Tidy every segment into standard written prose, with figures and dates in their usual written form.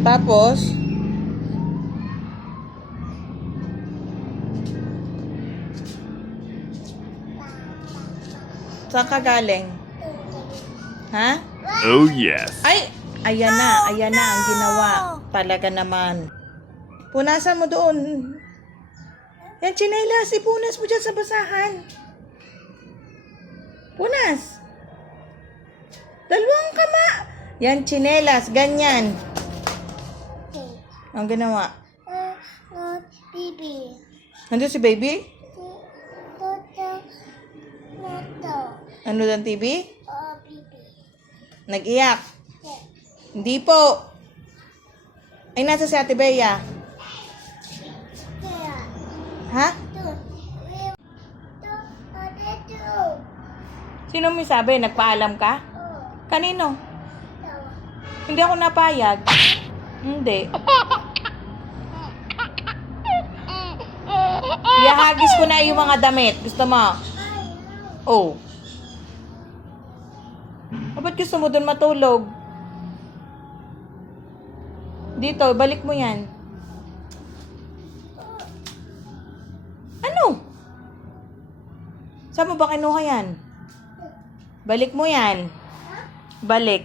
Tapos, saan ka galing? Ha? Oh yes. Ay! Ayan na ang ginawa. Talaga naman. Punasan mo doon. Yan, tsinelas. Ipunas mo dyan sa basahan. Punas. Dalawang kama. Yan, tsinelas. Ganyan. Ang ginawa. Baby. Nandun si baby? Nato. Ano doon, TV? Baby. Nag-iyak. Hindi po. Ay, nasa si Ate Bea. Ha? Sino may sabi? Nagpaalam ka? Kanino? Hindi ako napayag. Hindi. Ihahagis ko na yung mga damit. Gusto mo? Oh. Ba't gusto mo doon matulog? Dito, balik mo yan. Ano? Saan mo ba kinuha yan? Balik mo yan. Balik.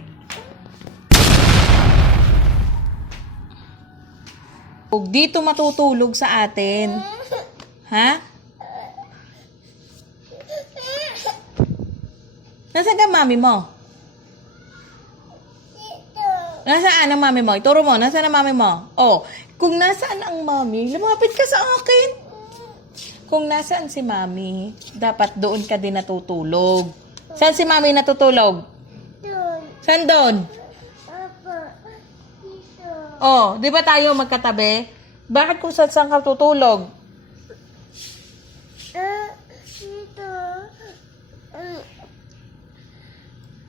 Huwag dito matutulog sa atin. Ha? Nasaan ka mami mo? Nasaan ang mami mo? Ituro mo, nasaan ang mami mo? Oh, kung nasaan ang mami, lumapit ka sa akin. Kung nasaan si mami, dapat doon ka din natutulog. Saan si mami natutulog? Saan doon? Oh, di ba tayo magkatabi? Bakit kung saan ka tutulog?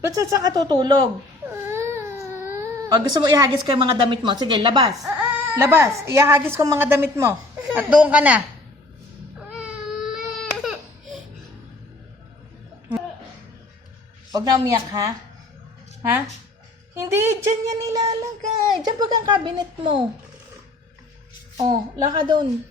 Ba't saan ka tutulog? O, gusto mo ihagis ko yung mga damit mo? Sige, labas. Labas. Ihagis ko mga damit mo. At doon ka na. Huwag na umiyak, ha? Ha? Hindi, dyan yan ilalagay. Dyan pag ang cabinet mo. Oh, laka doon.